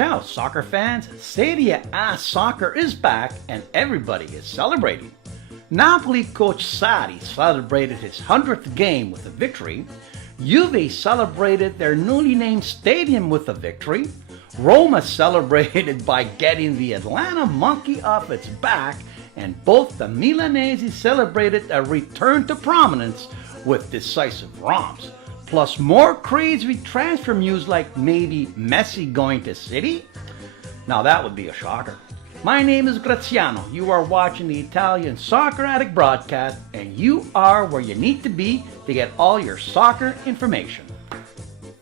Ciao, soccer fans! Serie A soccer is back and everybody is celebrating. Napoli coach Sarri celebrated his 100th game with a victory. Juve celebrated their newly named stadium with a victory. Roma celebrated by getting the Atlanta monkey off its back. And both the Milanese celebrated a return to prominence with decisive romps. Plus more crazy transfer news like maybe Messi going to City? Now that would be a shocker. My name is Graziano. You are watching the Italian Soccer Addict broadcast, and you are where you need to be to get all your soccer information.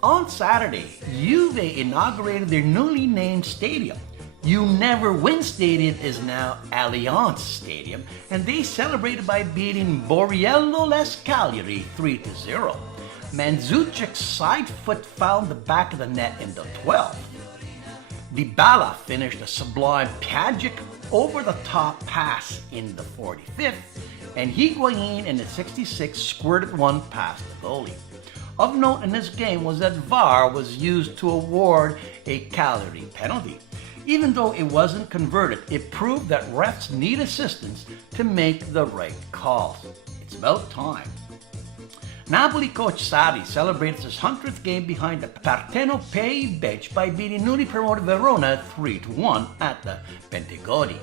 On Saturday, Juve inaugurated their newly named stadium. You Never Win Stadium is now Allianz Stadium, and they celebrated by beating Borriello Les Cagliari 3-0. Mandzukić's side foot found the back of the net in the 12th. Dybala finished a sublime Pagic over-the-top pass in the 45th, and Higuain in the 66th squirted one past the goalie. Of note in this game was that VAR was used to award a Cagliari penalty. Even though it wasn't converted, it proved that refs need assistance to make the right calls. It's about time. Napoli coach Sarri celebrated his 100th game behind the Partenopei bench by beating newly promoted Verona 3-1 at the Pentegodi.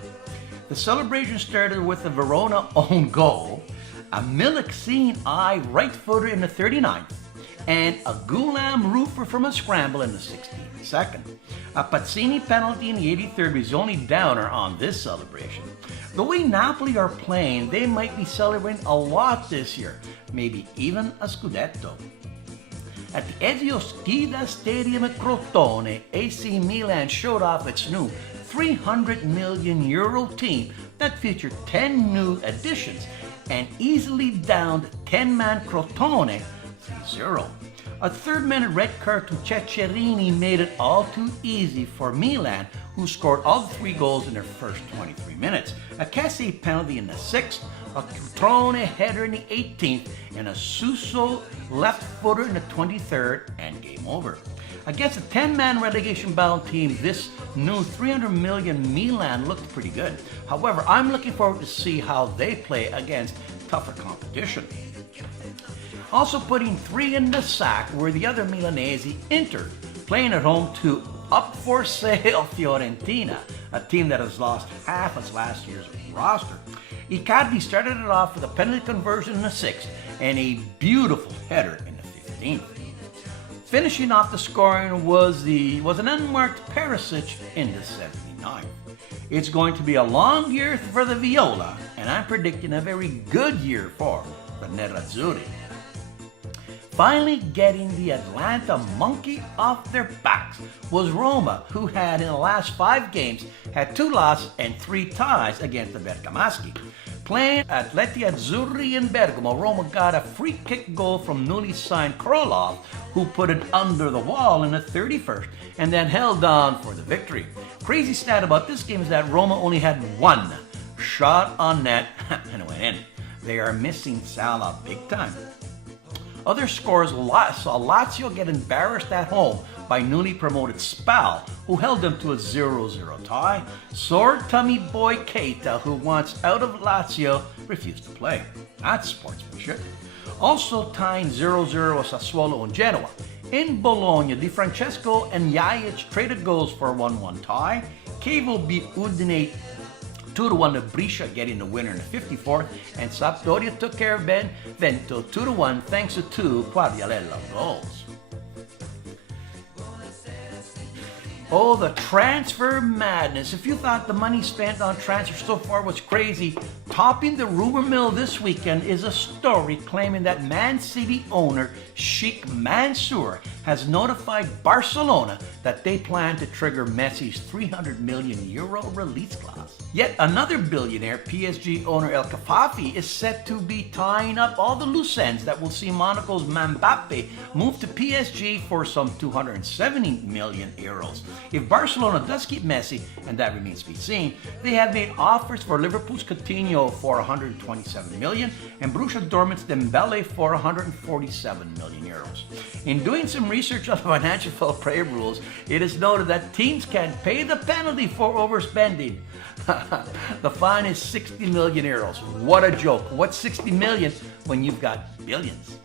The celebration started with a Verona own goal, a Milik eye right-footer in the 39th, and a Gulam roofer from a scramble in the 62nd. A Pazzini penalty in the 83rd was the only downer on this celebration. The way Napoli are playing, they might be celebrating a lot this year, maybe even a Scudetto. At the Ezio Schida Stadium at Crotone, AC Milan showed off its new €300 million team that featured 10 new additions and easily downed 10-man Crotone 3-0. A third-minute red card to Ceccherini made it all too easy for Milan, who scored all the 3 goals in their first 23 minutes. A Kessie penalty in the 6th, a Cutrone header in the 18th, and a Suso left-footer in the 23rd, and game over. Against a 10-man relegation-bound team, this new $300 million Milan looked pretty good. However, I'm looking forward to see how they play against tougher competition. Also putting 3 in the sack were the other Milanese, Inter, playing at home to up for sale Fiorentina, a team that has lost half of last year's roster. Icardi started it off with a penalty conversion in the 6th and a beautiful header in the 15th. Finishing off the scoring was an unmarked Perisic in the 79th. It's going to be a long year for the Viola, and I'm predicting a very good year for the Nerazzurri. Finally getting the Atlanta monkey off their backs was Roma, who had in the last 5 games had 2 losses and 3 ties against the Bergamaschi. Playing Atleti Azzurri in Bergamo, Roma got a free kick goal from newly signed Krolov, who put it under the wall in the 31st and then held on for the victory. Crazy stat about this game is that Roma only had 1 shot on net and it went in. They are missing Salah big time. Other scores saw Lazio get embarrassed at home by newly promoted Spal, who held them to a 0-0 tie. Sore tummy boy Keita, who wants out of Lazio, refused to play. That's sportsmanship. Also tying 0-0 with Sassuolo and Genoa. In Bologna, Di Francesco and Jajic traded goals for a 1-1 tie. Chievo beat Udine 2-1 to Brescia, getting the winner in the 54th, and Sampdoria took care of Benevento 2-1 thanks to 2 Quagliarella goals. Oh, the transfer madness. If you thought the money spent on transfers so far was crazy, topping the rumor mill this weekend is a story claiming that Man City owner Sheikh Mansour has notified Barcelona that they plan to trigger Messi's €300 million release clause. Yet another billionaire, PSG owner El Khafafi, is set to be tying up all the loose ends that will see Monaco's Mbappe move to PSG for some €270 million. If Barcelona does keep Messi, and that remains to be seen, they have made offers for Liverpool's Coutinho for €127 million and Borussia Dortmund's Dembele for €147 million. In doing some research on financial fair play rules, it is noted that teams can pay the penalty for overspending. The fine is 60 million euros. What a joke. What's 60 million when you've got billions?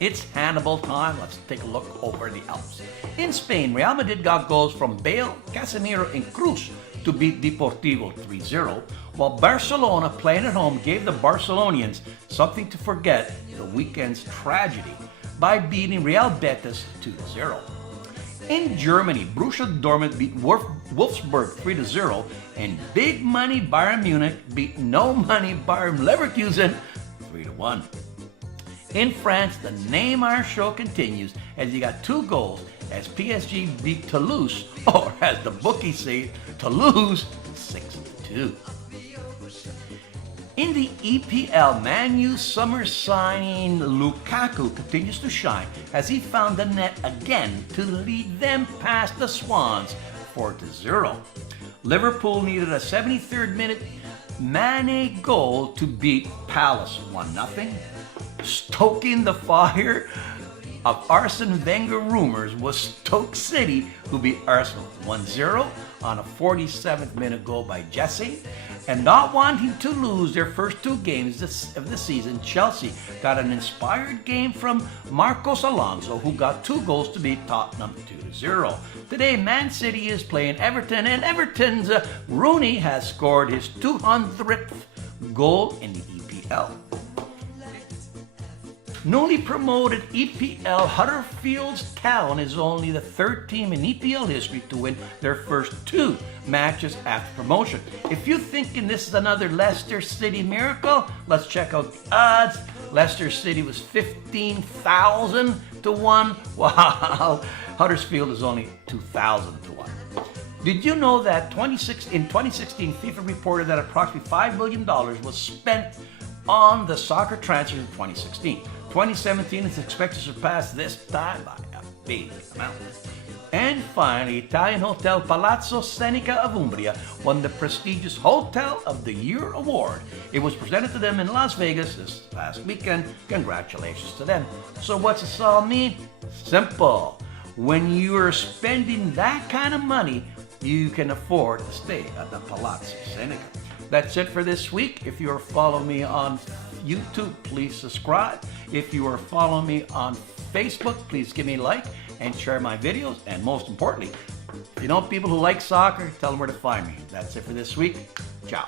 It's Hannibal time. Let's take a look over the Alps. In Spain, Real Madrid got goals from Bale, Casemiro, and Cruz to beat Deportivo 3-0, while Barcelona, playing at home, gave the Barcelonians something to forget the weekend's tragedy by beating Real Betis 2-0. In Germany, Borussia Dortmund beat Wolfsburg 3-0, and big money Bayern Munich beat no money Bayern Leverkusen 3-1. In France, the Neymar show continues as he got 2 goals as PSG beat Toulouse, or as the bookies say, Toulouse 6-2. In the EPL, Man U's summer signing Lukaku continues to shine as he found the net again to lead them past the Swans 4-0. Liverpool needed a 73rd minute Mane goal to beat Palace 1-0. Stoking the fire of Arsene Wenger rumors was Stoke City, who beat Arsenal 1-0 on a 47th minute goal by Jesse. And not wanting to lose their first 2 games of the season, Chelsea got an inspired game from Marcos Alonso, who got 2 goals to beat Tottenham 2-0. Today, Man City is playing Everton, and Everton's Rooney has scored his 200th goal in the EPL. Newly promoted EPL Huddersfield Town is only the 3rd team in EPL history to win their first 2 matches after promotion. If you're thinking this is another Leicester City miracle, let's check out the odds. Leicester City was 15,000 to 1, while Huddersfield is only 2,000 to 1. Did you know that in 2016, FIFA reported that approximately $5 billion was spent on the soccer transfers in 2016. 2017 is expected to surpass this time by a big amount. And finally, Italian hotel Palazzo Seneca of Umbria won the prestigious Hotel of the Year award. It was presented to them in Las Vegas this past weekend. Congratulations to them. So what's this all mean? Simple. When you're spending that kind of money, you can afford to stay at the Palazzo Seneca. That's it for this week. If you are following me on YouTube, please subscribe. If you are following me on Facebook, please give me a like and share my videos. And most importantly, if you know people who like soccer, tell them where to find me. That's it for this week. Ciao.